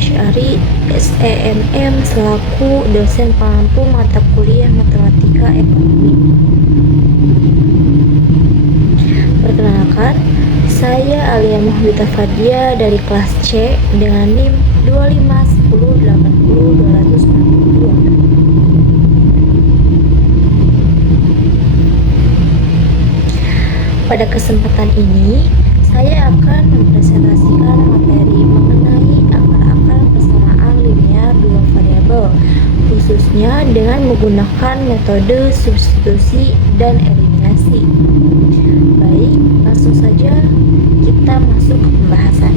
Asy'ari, SEMM, selaku dosen pengampu mata kuliah Matematika Ekonomi. Perkenalkan, saya Alia Muhbita Fadia dari kelas C dengan NIM 251080292. Pada kesempatan ini, saya akan mempresentasikan materi mengenai akar-akar persamaan linear dua variabel, khususnya dengan menggunakan metode substitusi dan eliminasi. Baik, langsung saja kita masuk ke pembahasan.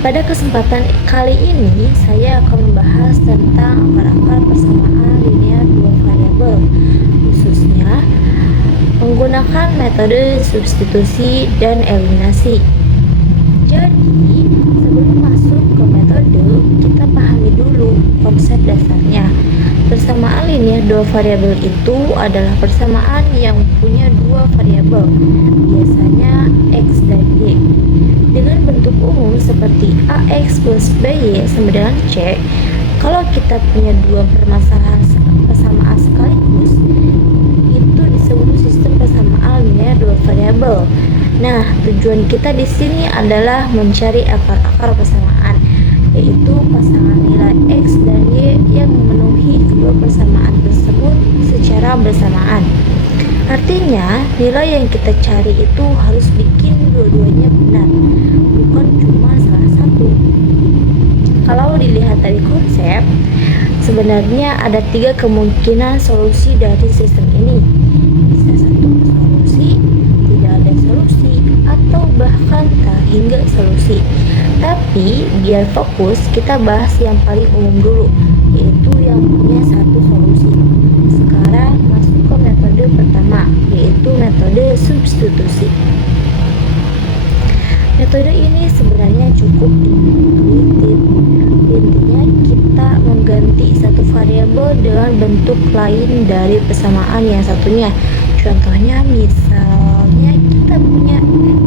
Pada kesempatan kali ini, saya akan membahas tentang akar-akar persamaan linear dua variabel, khususnya menggunakan metode substitusi dan eliminasi. Jadi, sebelum masuk ke metode, kita pahami dulu konsep dasarnya. Persamaan linear dua variabel itu adalah persamaan yang punya dua variabel, biasanya x dan y. Dengan bentuk umum seperti ax plus by sama dengan c, kalau kita punya dua persamaan sekaligus, itu disebut sistem persamaan linear dua variabel. Nah, tujuan kita di sini adalah mencari akar-akar persamaan, yaitu pasangan nilai x dan y yang memenuhi kedua persamaan tersebut secara bersamaan. Artinya, nilai yang kita cari itu harus bikin dua-duanya benar, bukan cuma salah satu. Kalau dilihat dari konsep, sebenarnya ada 3 kemungkinan solusi dari sistem ini. Bisa satu solusi, tidak ada solusi, atau bahkan tak hingga solusi. Tapi biar fokus, kita bahas yang paling umum dulu, yaitu yang punya satu solusi. Sekarang masuk ke metode pertama, yaitu metode substitusi. Metode ini sebenarnya cukup intuitif. Intinya kita mengganti satu variabel dengan bentuk lain dari persamaan yang satunya. Contohnya misalnya kita punya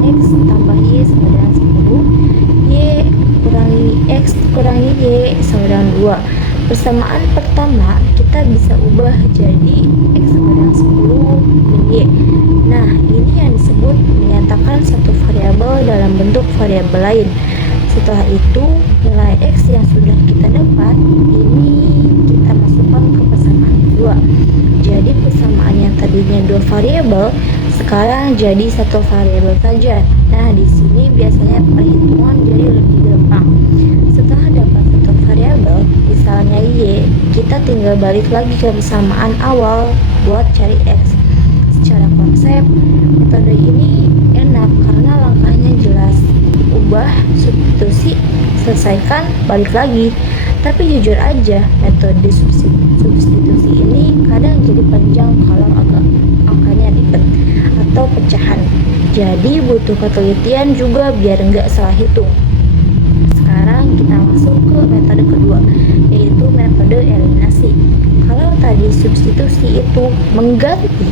x tambah y sama dengan 10, y kurangi x kurangi y sama dengan 2. Persamaan pertama kita bisa ubah jadi x sama dengan 10 min y. Nah, ini yang disebut menyatakan satu variabel dalam bentuk variabel lain. Setelah itu, nilai x yang sudah kita dapat, ini kita masukkan ke persamaan kedua. Jadi persamaan yang tadinya dua variabel, sekarang jadi satu variabel saja. Nah, di sini biasanya perhitungan jadi lebih gampang. Setelah dapat satu variabel, misalnya y, kita tinggal balik lagi ke persamaan awal buat cari x. Secara konsep, metode ini enak karena langkahnya jelas. Ubah, substitusi, selesaikan, balik lagi. Tapi jujur aja, metode substitusi ini kadang jadi panjang kalau agak angkanya ribet atau pecahan. Jadi butuh ketelitian juga biar nggak salah hitung. Sekarang kita masuk ke metode kedua, yaitu metode eliminasi. Kalau tadi substitusi itu mengganti,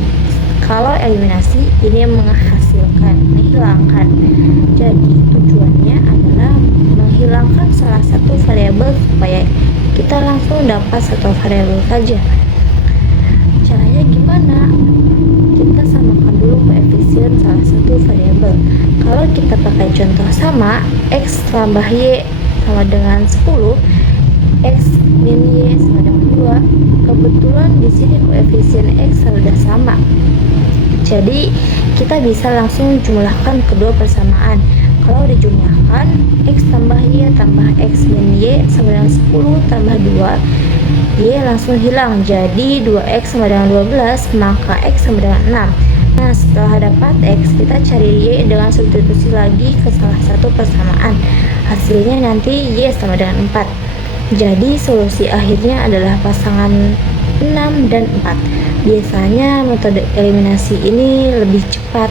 kalau eliminasi ini menghasilkan, menghilangkan. Jadi tujuannya adalah menghilangkan salah satu variabel supaya kita langsung dapat satu variabel saja. Caranya gimana? Kita samakan dulu koefisien salah satu variabel. Kalau kita pakai contoh sama, x tambah y sama dengan 10, x min y sama dengan 2. Kebetulan di sini koefisien x sudah sama. Jadi kita bisa langsung jumlahkan kedua persamaan. Kalau dijumlahkan, x tambah y tambah x min y sama dengan 10 tambah 2, y langsung hilang. Jadi 2x sama dengan 12, maka x sama dengan 6. Nah, setelah dapat x, kita cari y dengan substitusi lagi ke salah satu persamaan. Hasilnya nanti y sama dengan 4. Jadi solusi akhirnya adalah pasangan 6 dan 4. Biasanya metode eliminasi ini lebih cepat,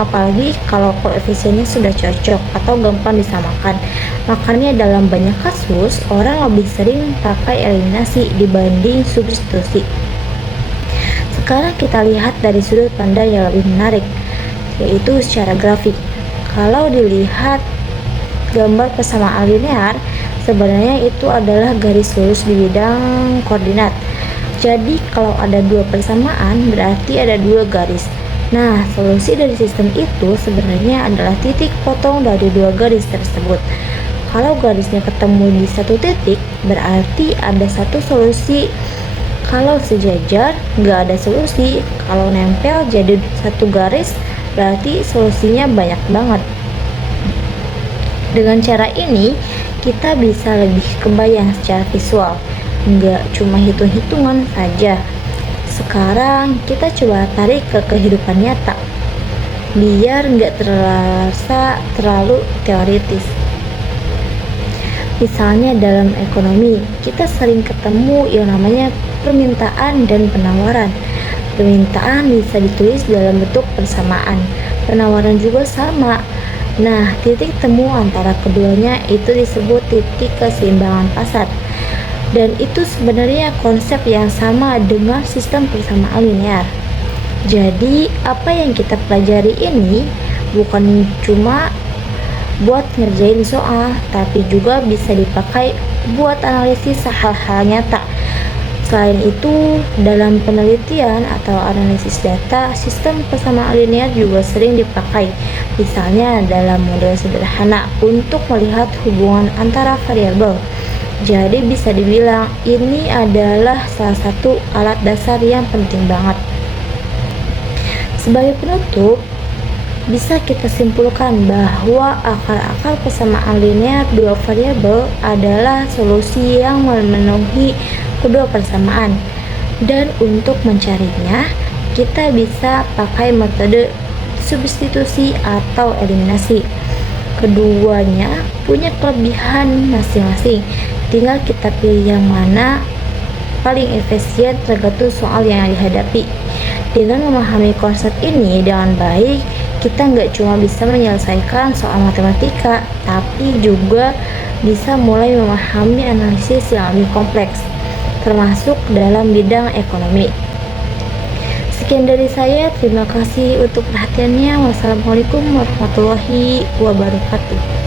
apalagi kalau koefisiennya sudah cocok atau gampang disamakan. Makanya dalam banyak kasus, orang lebih sering pakai eliminasi dibanding substitusi. Sekarang kita lihat dari sudut pandang yang lebih menarik, yaitu secara grafik. Kalau dilihat gambar persamaan linear, sebenarnya itu adalah garis lurus di bidang koordinat. Jadi kalau ada dua persamaan berarti ada dua garis. Nah, solusi dari sistem itu sebenarnya adalah titik potong dari dua garis tersebut. Kalau garisnya ketemu di satu titik, berarti ada satu solusi. Kalau sejajar, nggak ada solusi. Kalau nempel jadi satu garis, berarti solusinya banyak banget. Dengan cara ini, kita bisa lebih kebayang secara visual, nggak cuma hitung-hitungan saja. Sekarang kita coba tarik ke kehidupan nyata, biar nggak terasa terlalu teoritis. Misalnya dalam ekonomi, kita sering ketemu yang namanya permintaan dan penawaran. Permintaan bisa ditulis dalam bentuk persamaan, penawaran juga sama. Nah, titik temu antara keduanya itu disebut titik keseimbangan pasar. Dan itu sebenarnya konsep yang sama dengan sistem persamaan linear. Jadi, apa yang kita pelajari ini bukan cuma buat ngerjain soal, tapi juga bisa dipakai buat analisis hal-hal nyata. Selain itu, dalam penelitian atau analisis data, sistem persamaan linear juga sering dipakai. Misalnya dalam model sederhana untuk melihat hubungan antara variabel. Jadi bisa dibilang ini adalah salah satu alat dasar yang penting banget. Sebagai penutup, bisa kita simpulkan bahwa akar-akar persamaan linear dua variabel adalah solusi yang memenuhi kedua persamaan. Dan untuk mencarinya, kita bisa pakai metode substitusi atau eliminasi. Keduanya punya kelebihan masing-masing. Tinggal kita pilih yang mana paling efisien tergantung soal yang dihadapi. Dengan memahami konsep ini dengan baik, kita nggak cuma bisa menyelesaikan soal matematika, tapi juga bisa mulai memahami analisis yang lebih kompleks, termasuk dalam bidang ekonomi. Sekian dari saya, terima kasih untuk perhatiannya. Wassalamualaikum warahmatullahi wabarakatuh.